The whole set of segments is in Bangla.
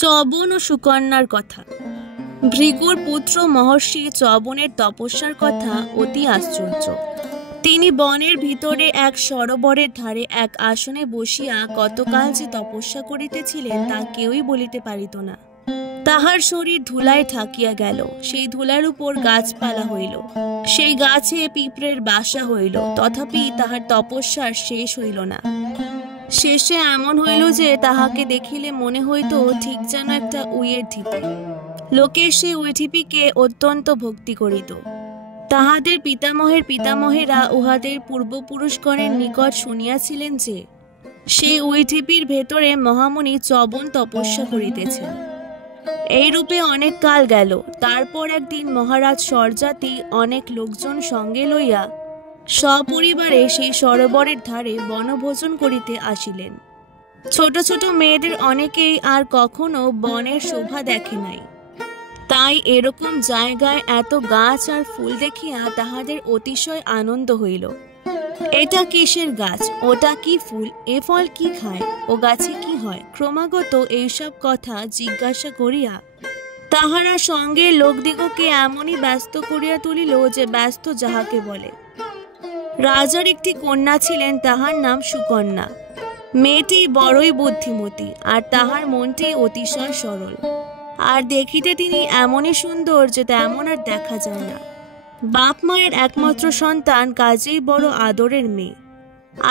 চবন ও সুকন্যার কথা। ভৃগুর পুত্র মহর্ষি চবনের তপস্যার কথা অতি আশ্চর্য। তিনি বনের ভিতরে এক সরোবরের ধারে এক আসনে বসিয়া কতকাল যে তপস্যা করিতেছিলেন তা কেউই বলিতে পারিত না। তাহার শরীর ধুলায় ঠাকিয়া গেল, সেই ধুলার উপর গাছপালা হইল, সেই গাছে পিঁপড়ের বাসা হইল, তথাপি তাহার তপস্যার শেষ হইল না। শেষে এমন হইল যে তাহাকে দেখিলে মনে হইত ঠিক যেন একটা উইয়ের ঢিপি। লোকে সে উই ঢিপিকে অত্যন্ত ভক্তি করিত। তাহাদের পিতামহের পিতামহেরা উহাদের পূর্বপুরুষগণের নিকট শুনিয়াছিলেন যে সেই উই ঢিপির ভেতরে মহামুনি চবন তপস্যা করিতেছেন। এইরূপে অনেক কাল গেল। তারপর একদিন মহারাজ স্বরজাতি অনেক লোকজন সঙ্গে লইয়া সপরিবারে সেই সরোবরের ধারে বনভোজন করিতে আসিলেন। ছোট ছোট মেয়েদের অনেকেই আর কখনো বনের শোভা দেখে নাই, তাই এরকম জায়গায় এত গাছ আর ফুল দেখিয়া তাহাদের অতিশয় আনন্দ হইল। এটা কিসের গাছ, ওটা কি ফুল, এ ফল কি খায়, ও গাছে কি হয়, ক্রমাগত এইসব কথা জিজ্ঞাসা করিয়া তাহারা সঙ্গে লোকদিগকে এমনই ব্যস্ত করিয়া তুলিল যে ব্যস্ত যাহাকে বলে। রাজার একটি কন্যা ছিলেন, তাহার নাম সুকন্যা। মেয়েটি বড়ই বুদ্ধিমতী, আর তাহার মনটি অতিশয় সরল, আর দেখিতে তিনি এমনই সুন্দর যে তেমন আর দেখা যায় না। বাপ মায়ের একমাত্র সন্তান, কাজেই বড় আদরের মেয়ে,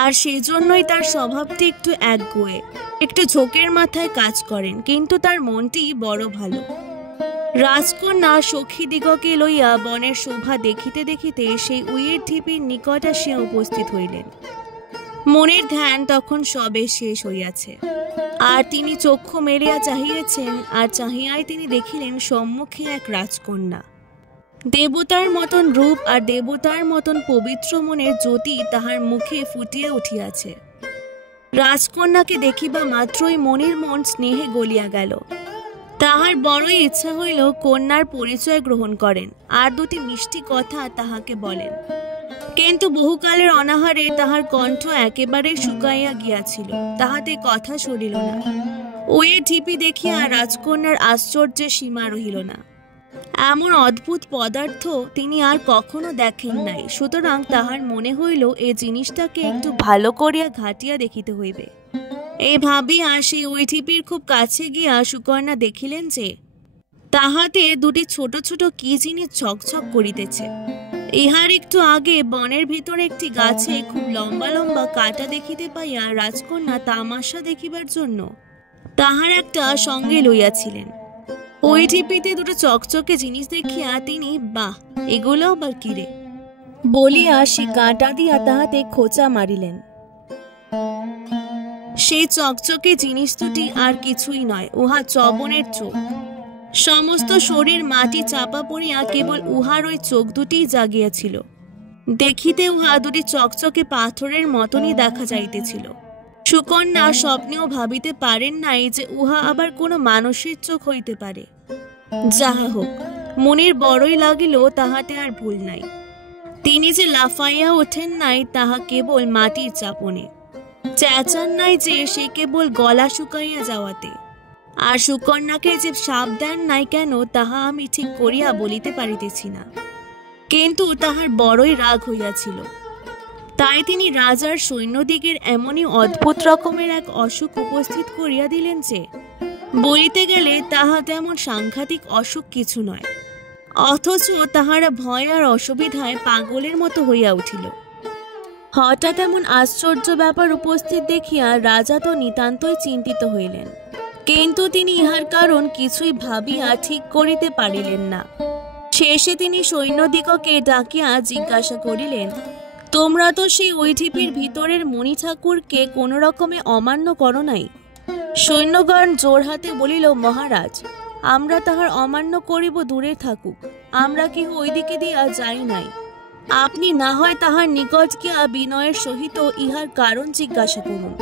আর সেজন্যই তার স্বভাবটি একটু একগুঁয়ে, একটু ঝোঁকের মাথায় কাজ করেন, কিন্তু তার মনটি বড় ভালো। রাজকন্যা সখীদিগকে লইয়া বনের শোভা দেখিতে দেখিতে সেই উইয়ের ঢিপির নিকট আসিয়া উপস্থিত হইলেন। মনের ধ্যান তখন সবে শেষ হইয়াছে, আর তিনি চক্ষু মেলিয়া চাহিয়েছেন, আর চাহিয়াই তিনি দেখিলেন সম্মুখে এক রাজকন্যা। দেবতার মতন রূপ আর দেবতার মতন পবিত্র মনের জ্যোতি তাহার মুখে ফুটিয়া উঠিয়াছে। রাজকন্যাকে দেখিবা মাত্রই মনির মন স্নেহে গলিয়া গেল। তাহার বড়ই ইচ্ছা হইল কন্যার পরিচয় গ্রহণ করেন, আর দুটি মিষ্টি কথা তাহাকে বলেন। কিন্তু বহুকালের অনাহারে তাহার কণ্ঠ একেবারে শুকাইয়া গিয়াছিল, তাহাতে কথা সরিল না। উইয়ের ঢিপি দেখিয়া রাজকন্যার আশ্চর্যের সীমা রহিল না। এমন অদ্ভুত পদার্থ তিনি আর কখনো দেখেন নাই, সুতরাং তাহার মনে হইল এই জিনিসটাকে একটু ভালো করিয়া ঘাটিয়া দেখিতে হইবে। এই ভাবিয়া সেই উই ঢিপির খুব কাছে গিয়া সুকন্যা দেখিলেন যে তাহাতে দুটি ছোট ছোট কি জিনিস ঝকঝক করিতেছে। ইহার একটু আগে বনের ভিতরে একটি গাছে খুব লম্বা লম্বা কাঁটা দেখিতে পাইয়া রাজকন্যা তামাশা দেখিবার জন্য তাহার একটা সঙ্গে লইয়াছিলেন। ওই ঢিপিতে দুটো চকচকে জিনিস দেখিয়া তিনি, বাহ, এগুলো আবার কিরে বলিয়া সে কাঁটা দিয়া তাহাতে খোঁচা মারিলেন। সেই চকচকে জিনিস দুটি আর কিছুই নয়, উহা চবনের চোখ। সমস্ত শরীর মাটি চাপা পড়িয়া কেবল উহার ওই চোখ দুটিই জাগিয়াছিল। দেখিতে উহা দুটি চকচকে পাথরের মতনই দেখা যাইতেছিল। সুকন্যা স্বপ্নেও ভাবিতে পারেন নাই যে উহা আবার কোনো মানুষের চোখ হইতে পারে। যাহা হোক, মনের বড়ই লাগিল, তাহাতে আর ভুল নাই। তিনি যে লাফাইয়া ওঠেন নাই তাহা কেবল মাটির চাপনে, চেঁচান নাই যে সে কেবল গলা শুকাইয়া যাওয়াতে, আর সুকন্যাকে যে সাপ দেন নাই কেন তাহা আমি ঠিক করিয়া বলিতে পারিতেছি না। কিন্তু তাহার বড়ই রাগ হইয়াছিল। তাই তিনি রাজার সৈন্যদিগের এমনই অদ্ভুত রকমের এক অসুখ উপস্থিত করিয়া দিলেন যে বলিতে গেলে তাহা তেমন সাংঘাতিক অসুখ কিছু নয়, অথচ তাহারা ভয় আর অসুবিধায় পাগলের মতো হইয়া উঠিল। হঠাৎ এমন আশ্চর্য ব্যাপার উপস্থিত দেখিয়া রাজা তো নিতান্তই চিন্তিত হইলেন, কিন্তু তিনি ইহার কারণ কিছুই ভাবিয়া ঠিক করিতে পারিলেন না। শেষে তিনি সৈন্যদিগকে ডাকিয়া জিজ্ঞাসা করিলেন, তোমরা তো সেই উই ঢিপির ভিতরের মণি ঠাকুরকে কোন রকমে অমান্য করো নাই? সৈন্যগণ জোর হাতে বলিল, মহারাজ, আমরা তাহার অমান্য করিব দূরে থাকুক, আমরা কেহ ওইদিকে দিয়া যাই নাই। আপনি না হয় তাহার নিকট গিয়া বিনয়ের সহিত ইহার কারণ জিজ্ঞাসা করুন।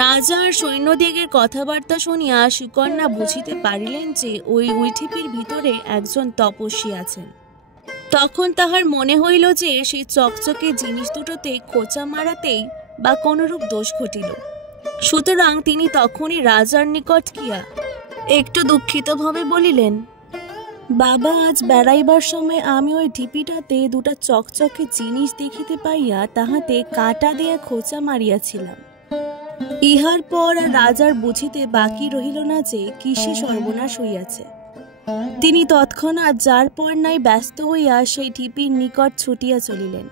রাজা আর সৈন্যদিগের কথাবার্তা শুনিয়া সুকন্যা বুঝিতে পারিলেন যে ওই উই ঢিপির ভিতরে একজন তপস্বী আছেন। তখন তাহার মনে হইল যে সেই চকচকে জিনিস দুটোতে খোঁচা মারাতেই বা কোনরূপ দোষ ঘটিল। সুতরাং তিনি তখনই রাজার নিকট গিয়া একটু দুঃখিতভাবে বলিলেন, বাবা, আজ বেড়াইবার সময় আমি ওই ঢিপিটাতে দুটা চকচকে জিনিস দেখিতে পাইয়া তাহাতে কাঁটা দিয়া খোঁচা মারিয়াছিলাম। ইহার পর আর রাজার বুঝিতে বাকি রহিল না যে কিসে সর্বনাশ হইয়াছে। তিনি তৎক্ষণাৎ যার পর নাই ব্যস্ত হইয়া সেই ঢিপির নিকট ছুটিয়া চলিলেন,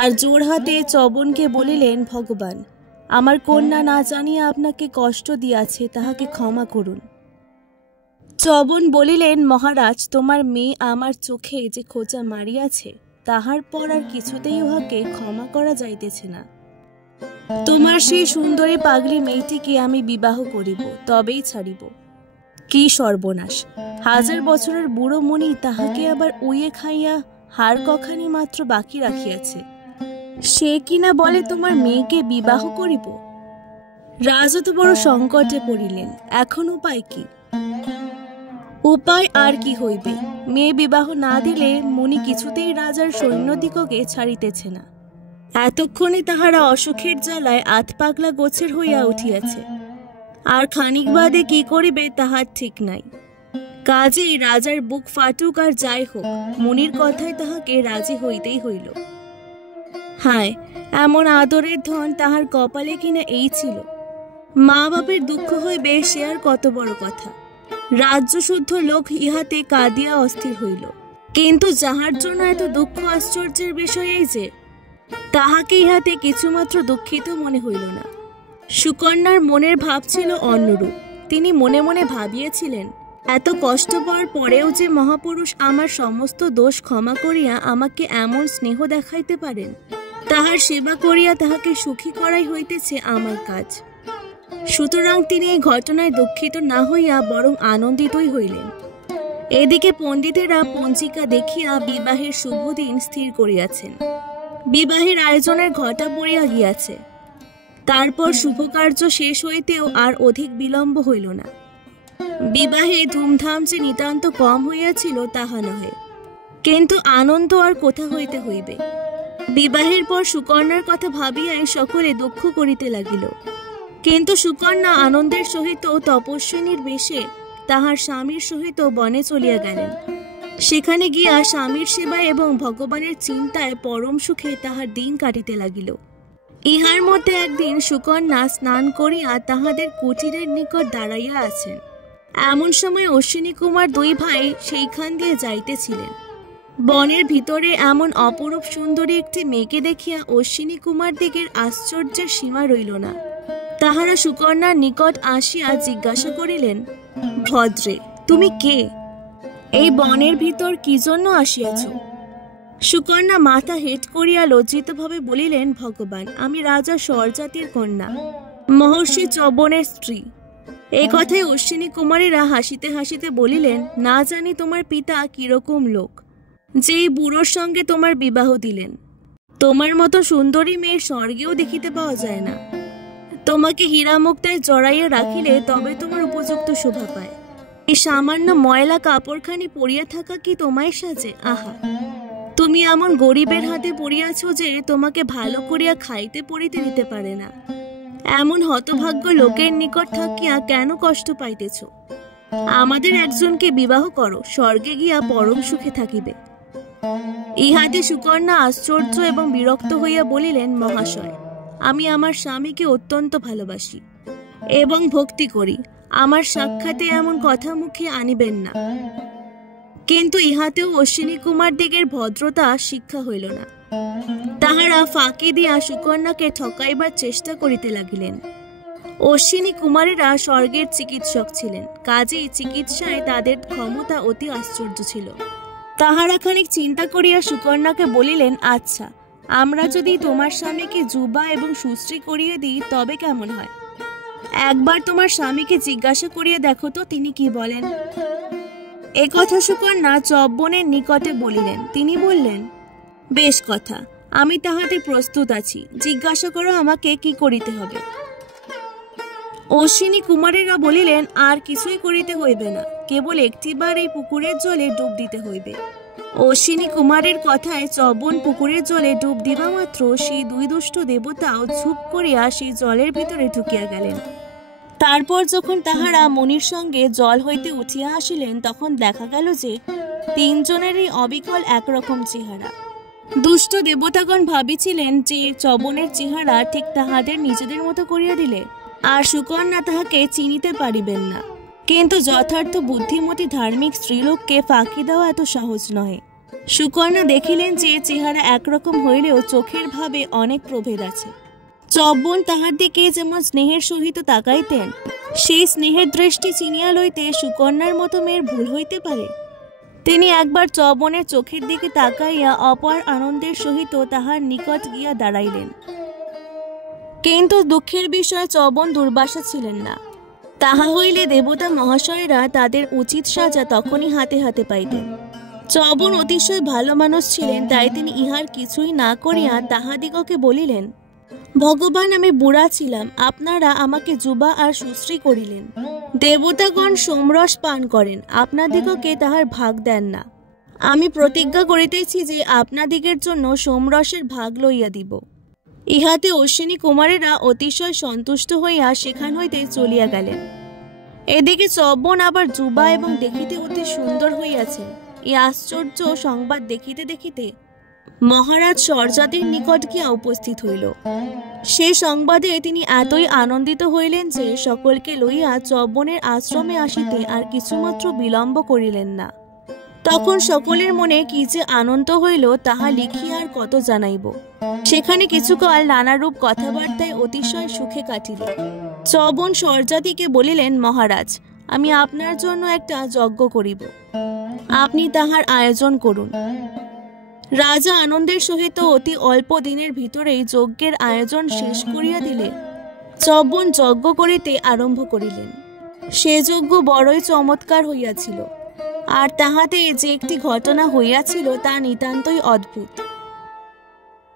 আর জোর হাতে চবনকে বলিলেন, ভগবান, আমার কন্যা না জানিয়া আপনাকে কষ্ট দিয়াছে, তাহাকে ক্ষমা করুন। চবন বলিলেন, মহারাজ, তোমার মেয়ে আমার চোখে যে খোঁচা মারিয়াছে, তাহার পর আর কিছুতেই উহাকে ক্ষমা করা যাইতেছে না। তোমার সেই সুন্দরী পাগলি মেয়েটিকে আমি বিবাহ করিব, তবেই ছাড়িব। কি সর্বনাশ! 1000 বছরের বুড়ো মুনি তাহাকে আবার উইয়ে খাইয়া হাড় কখানি মাত্র বাকি রাখিয়াছে। সে কিনা বলে তোমার মেয়েকে বিবাহ করিব। রাজা তো বড় সংকটে পড়িলেন। এখন উপায় কি? উপায় আর কি হইবে? মেয়ে বিবাহ না দিলে মুনি কিছুতেই রাজার সৈন্যদিগকে ছাড়িতেছে না। এতক্ষণে তাহারা অসুখের জ্বালায় আধপাগলা গোছের হইয়া উঠিয়াছে, আর খানিক বাদে কি করিবে তাহার ঠিক নাই। কাজেই রাজার বুক ফাটুক আর যাই হোক, মুনির কথায় তাহাকে রাজি হইতেই হইল। হায়, এমন আদরের ধন তাহার কপালে কিনা এই ছিল। মা বাপের দুঃখ হইবে সে আর কত বড় কথা। রাজ্যশুদ্ধ লোক ইহাতে কাঁদিয়া অস্থির হইল। কিন্তু যাহার জন্য এত দুঃখ আশ্চর্যের বিষয় এই যে, তাহাকে ইহাতে কিছুমাত্র দুঃখিত মনে হইল না। সুকন্যার মনের ভাব ছিল অন্যরূপ। তিনি মনে মনে ভাবিয়েছিলেন, এত কষ্ট পাওয়ার পরেও যে মহাপুরুষ আমার সমস্ত দোষ ক্ষমা করিয়া আমাকে এমন স্নেহ দেখাইতে পারেন, তাহার সেবা করিয়া তাহাকে সুখী করাই হইতেছে আমার কাজ। সুতরাং তিনি এই ঘটনায় দুঃখিত না হইয়া বরং আনন্দিতই হইলেন। এদিকে পণ্ডিতেরা পঞ্জিকা দেখিয়া বিবাহের শুভ দিন স্থির করিয়াছেন। বিবাহের আয়োজনের ঘটা পড়িয়া গিয়াছে। তারপর শুভকার্য শেষ হইতেও আর অধিক বিলম্ব হইল না। বিবাহে ধুমধাম যে নিতান্ত কম হইয়াছিল তাহা নহে, কিন্তু আনন্দ আর কোথা হইতে হইবে। বিবাহের পর সুকন্যার কথা ভাবিয়াই সকলে দুঃখ করিতে লাগিল। কিন্তু সুকন্যা আনন্দের সহিত তপস্বিনীর বেশে তাহার স্বামীর সহিত বনে চলিয়া গেলেন। সেখানে গিয়া স্বামীর সেবায় এবং ভগবানের চিন্তায় পরম সুখে তাহার দিন কাটিতে লাগিল। ইহার মধ্যে একদিন সুকন্যা স্নান করিয়া তাহাদের কুটিরের নিকট দাঁড়াইয়া আছেন। এমন সময় অশ্বিনী কুমার 2 ভাই সেইখান দিয়ে যাইতেছিলেন। বনের ভিতরে এমন অপরূপ সুন্দরী একটি মেয়েকে দেখিয়া অশ্বিনী কুমার দিগের আশ্চর্যের সীমা রইল না। তাহারা সুকন্যার নিকট আসিয়া জিজ্ঞাসা করিলেন, ভদ্রে, তুমি কে? এই বনের ভিতর কি জন্য আসিয়াছ? সুকন্যা মাথা হেট করিয়া লজ্জিতভাবে বলিলেন, ভগবান, আমি রাজা স্বরজাতির কন্যা, মহর্ষি চবনের স্ত্রী। এই কথায় অশ্বিনী কুমারীরা হাসিতে হাসিতে বলিলেন, না জানি তোমার পিতা কিরকম লোক, যে এই বুড়োর সঙ্গে তোমার বিবাহ দিলেন। তোমার মতো সুন্দরী মেয়ে স্বর্গেও দেখিতে পাওয়া যায় না। তোমাকে হীরা মুক্তায় জড়াইয়া রাখিলে তবে তোমার উপযুক্ত শোভা পায়। এই সামান্য ময়লা কাপড়খানি পরিয়া থাকা কি তোমায় সাজে? আহা, তুমি এমন গরিবের হাতে পড়িয়াছ যে তোমাকে ভালো করিয়া খাইতে পড়িতে দিতে পারে না। এমন হতভাগ্য লোকের নিকট থাকিয়া কেন কষ্ট পাইতেছ? আমাদের একজনকে বিবাহ করো, স্বর্গে গিয়া পরম সুখে থাকিবে। ইহাতে সুকন্যা আশ্চর্য এবং বিরক্ত হইয়া বলিলেন, মহাশয়, আমি আমার স্বামীকে অত্যন্ত ভালোবাসি এবং ভক্তি করি। আমার সাক্ষাতে এমন কথা মুখে আনিবেন না। কিন্তু ইহাতেও অশ্বিনী কুমার দিগের ভদ্রতা শিক্ষা হইল না। তাহারা ফাঁকি দিয়া সুকন্যাকে ঠকাইবার চেষ্টা করিতে লাগিলেন। অশ্বিনী কুমারেরা স্বর্গের চিকিৎসক ছিলেন, কাজেই চিকিৎসায় তাদের ক্ষমতা অতি আশ্চর্য ছিল। তাহারা খানিক চিন্তা করিয়া সুকন্যাকে বলিলেন, আচ্ছা, আমরা যদি তোমার স্বামীকে যুবা এবং সুশ্রী করিয়ে দিই তবে কেমন হয়? একবার তোমার স্বামীকে জিজ্ঞাসা করিয়া দেখো তো তিনি কি বলেন। একথা সুকন্যা চব্বনের নিকটে বলিলেন। তিনি বললেন, বেশ কথা, আমি তাহাতে প্রস্তুত আছি। জিজ্ঞাসা করো আমাকে কি করিতে হবে। অশ্বিনী কুমারেরা বলিলেন, আর কিছুই করিতে হইবে না, কেবল একটিবার এই পুকুরের জলে ডুব দিতে হইবে। অশ্বিনী কুমারের কথায় চব্বন পুকুরের জলে ডুব দিবা মাত্র সেই 2 দুষ্ট দেবতাও ঝুপ করিয়া সেই জলের ভিতরে ঢুকিয়া গেলেন। তারপর যখন তাহারা মুনির সঙ্গে জল হইতে উঠিয়া আসিলেন, তখন দেখা গেল যে তিনজনেরই অবিকল একরকম চেহারা। দুষ্ট দেবতাগণ ভাবিছিলেন যে চবনের চেহারা ঠিক তাহাদের নিজেদের মতো করিয়া দিলে আর সুকন্যা তাহাকে চিনিতে পারিবেন না। কিন্তু যথার্থ বুদ্ধিমতী ধার্মিক স্ত্রীলোককে ফাঁকি দেওয়া এত সহজ নহে। সুকন্যা দেখিলেন যে চেহারা একরকম হইলেও চোখের ভাবে অনেক প্রভেদ আছে। চব্বন তাহার দিকে যেমন স্নেহের সহিত তাকাইতেন, সেই স্নেহের দৃষ্টি চিনিয়া লইতে সুকন্যার মতো মেয়ের ভুল হইতে পারে? তিনি একবার চবনের চোখের দিকে তাকাইয়া অপার আনন্দের সহিত তাহার নিকট গিয়া দাঁড়াইলেন। কিন্তু দুঃখের বিষয় চবন দুর্বাসা ছিলেন না। তাহা হইলে দেবতা মহাশয়েরা তাদের উচিত সাজা তখনই হাতে হাতে পাইতেন। চবন অতিশয় ভালো মানুষ ছিলেন, তাই তিনি ইহার কিছুই না করিয়া তাহাদিগকে বলিলেন, ভগবান, আমি বুড়া ছিলাম, আপনারা আমাকে যুবা আর সুশ্রী করিলেন। দেবতাগণ সোমরস পান করেন, আপনাদিগকে তাহার ভাগ দেন না। আমি প্রতিজ্ঞা করিতেছি যে আপনাদিগের জন্য সোমরসের ভাগ লইয়া দিব। ইহাতে অশ্বিনী কুমারেরা অতিশয় সন্তুষ্ট হইয়া সেখান হইতে চলিয়া গেলেন। এদিকে চব্বন আবার যুবা এবং দেখিতে অতি সুন্দর হইয়াছেন। এই আশ্চর্য সংবাদ দেখিতে দেখিতে মহারাজ স্বরজাতির নিকট গিয়া উপস্থিত হইল। সে সংবাদে তিনি এতই আনন্দিত হইলেন যে সকলকে লইয়া চব্বনের আশ্রমে আসিতে আর কিছুমাত্র বিলম্ব করিলেন না। তখন সকলের মনে কি যে আনন্দ হইল তাহা লিখিয়া আর কত জানাইব। সেখানে কিছুকাল নানারূপ কথাবার্তায় অতিশয় সুখে কাটিল। চব্বন স্বরজাতিকে বলিলেন, মহারাজ, আমি আপনার জন্য একটা যজ্ঞ করিব, আপনি তাহার আয়োজন করুন। রাজা আনন্দের সহিত অতি অল্প দিনের ভিতরেই যজ্ঞের আয়োজন শেষ করিয়া দিলে চব্বন যজ্ঞ করিতে আরম্ভ করিলেন। সে যজ্ঞ বড়ই চমৎকার হইয়াছিল, আর তাহাতে যে একটি ঘটনা হইয়াছিল তা নিতান্তই অদ্ভুত।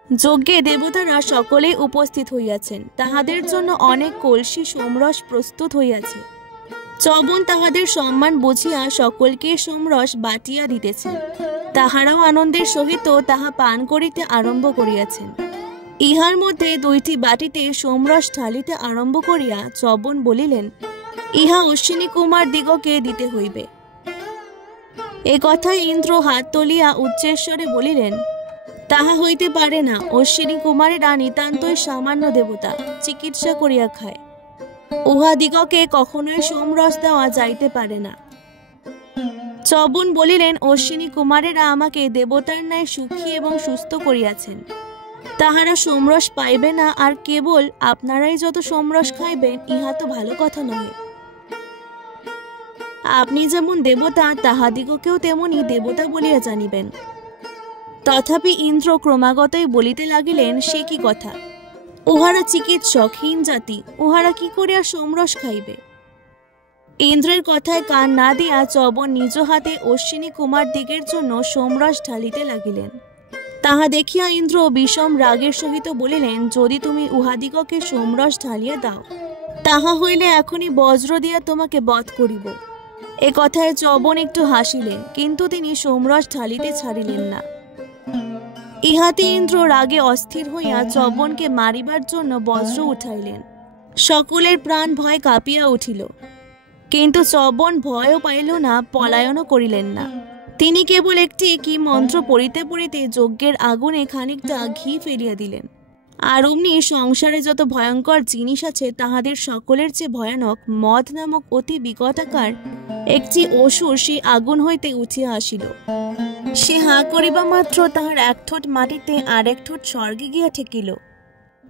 যজ্ঞে দেবতারা সকলেই উপস্থিত হইয়াছেন, তাহাদের জন্য অনেক কলসি সোমরস প্রস্তুত হইয়াছে। চব্বন তাহাদের সম্মান বুঝিয়া সকলকে সোমরস বাটিয়া দিতেছেন। তাহারাও আনন্দের সহিত তাহা পান করিতে আরম্ভ করিয়াছেন। ইহার মধ্যে দুইটি বাটিতে সোমরস ঢালিতে আরম্ভ করিয়া চব্বন বলিলেন, ইহা অশ্বিনী কুমার দিগকে দিতে হইবে। এ কথায় ইন্দ্র হাত তুলিয়া উচ্চেশ্বরে বলিলেন, তাহা হইতে পারে না। অশ্বিনী কুমারেরা নিতান্তই সামান্য দেবতা, চিকিৎসা করিয়া খায়। উহাদিগকে কখনোই সোমরস দেওয়া যাইতে পারে না। চব্বন বলিলেন, অশ্বিনী কুমারেরা আমাকে দেবতার ন্যায় সুখী এবং সুস্থ করিয়াছেন, তাহারা সোমরস পাইবে না, আর কেবল আপনারাই যত সোমরস খাইবেন, ইহা তো ভালো কথা নহে। আপনি যেমন দেবতা, তাহাদিগকেও তেমনি দেবতা বলিয়া জানিবেন। তথাপি ইন্দ্র ক্রমাগতই বলিতে লাগিলেন, সে কি কথা, উহারা চিকিৎসক, হীন জাতি, উহারা কি করিয়া সোমরস খাইবে। ইন্দ্রের কথায় কান না দিয়া চব্বন নিজ হাতে অশ্বিনী কুমার দিগের জন্য সোমরস ঢালিতে লাগিলেন। তাহা দেখিয়া ইন্দ্র বিষম রাগের সহিত বলিলেন, যদি তুমি উহাদিগকে সোমরস ঢালিয়া দাও, তাহা হইলে এখনই বজ্র দিয়া তোমাকে বধ করিব। এ কথায় চব্বন একটু হাসিলেন, কিন্তু তিনি সোমরস ঢালিতে ছাড়িলেন না। ইহাতে ইন্দ্র রাগে অস্থির হইয়া চব্বনকে মারিবার জন্য বজ্র উঠাইলেন। সকলের প্রাণ ভয় কাঁপিয়া উঠিল, কিন্তু চব্বন ভয়ও পাইল না, পলায়নও করিলেন না। তিনি কেবল একটি কি মন্ত্র পড়িতে পড়িতে যজ্ঞের আগুনে খানিকটা ঘি ফেলিয়া দিলেন। আর অমনি সংসারে যত ভয়ঙ্কর জিনিস আছে তাহাদের সকলের চেয়ে ভয়ানক মদ নামক অতি বিকটাকার একটি অসুর সেই আগুন হইতে উঠিয়া আসিল। সে হাঁ করিবা মাত্র তাহার এক ঠোঁট মাটিতে আর এক ঠোঁট স্বর্গে গিয়া ঠেকিল।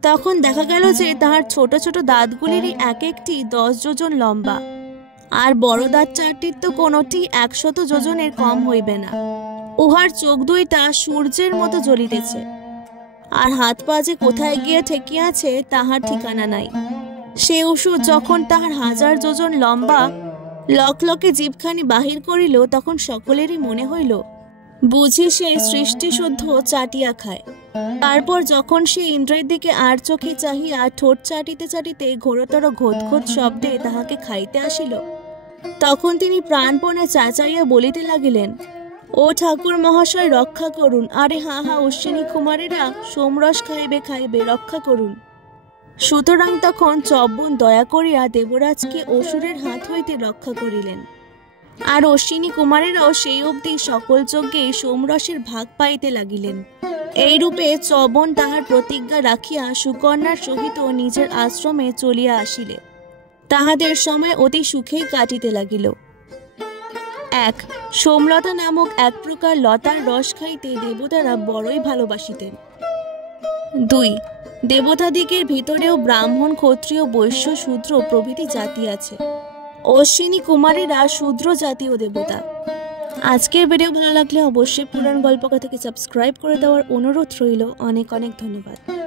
তখন দেখা গেল যে তাহার ছোট ছোট দাঁতগুলিরই এক একটি 10 যোজন লম্বা, আর বড় দাঁত চারটির তো কোনোটি 100 যোজনের কম হইবে না। উহার চোখ দুইটা সূর্যের মতো জ্বলিতেছে, আর হাত পা যে কোথায় গিয়ে ঠেকিয়াছে তাহার ঠিকানা নাই। সে অসুর যখন তাহার 1000 যোজন লম্বা লকলকে জিভখানি বাহির করিল, তখন সকলেরই মনে হইল বুঝি সে সৃষ্টি শুদ্ধ চাটিয়া খায়। তারপর যখন সে ইন্দ্রের দিকে আর চোখে চাহিয়া ঠোঁট চাটিতে চাটিতে ঘোরতর ঘোত ঘোত শব্দে তাহাকে খাইতে আসিল, তখন তিনি প্রাণপণে চাচাইয়া বলিতে লাগিলেন, ও ঠাকুর মহাশয়, রক্ষা করুন। আরে হা হা, অশ্বিনী কুমারেরা সোমরস খাইবে খাইবে, রক্ষা করুন। সুতরাং তখন চব্বন দয়া করিয়া দেবরাজকে অসুরের হাত হইতে রক্ষা করিলেন। আর অশ্বিনী কুমারেরাও সেই অবধি সকল যজ্ঞে সোমরসের ভাগ পাইতে লাগিলেন। এইরূপে চবন তাহার প্রতিজ্ঞা রাখিয়া সুকন্যার সহিত নিজের আশ্রমে চলিয়া আসিলে তাহাদের সময় অতি সুখেই কাটিতে লাগিল। 1. সোমলতা নামক এক প্রকার লতার রস খাইতে দেবতারা বড়ই ভালোবাসিতেন। 2. দেবতাদিগের ভিতরেও ব্রাহ্মণ, ক্ষত্রিয়, বৈশ্য, শূদ্র প্রভৃতি জাতি আছে। অশ্বিনী কুমারেরা শূদ্র জাতীয় দেবতা। আজকের ভিডিও ভালো লাগলে অবশ্যই পুরাণ গল্পকথাকে সাবস্ক্রাইব করে দেওয়ার অনুরোধ রইল। অনেক অনেক ধন্যবাদ।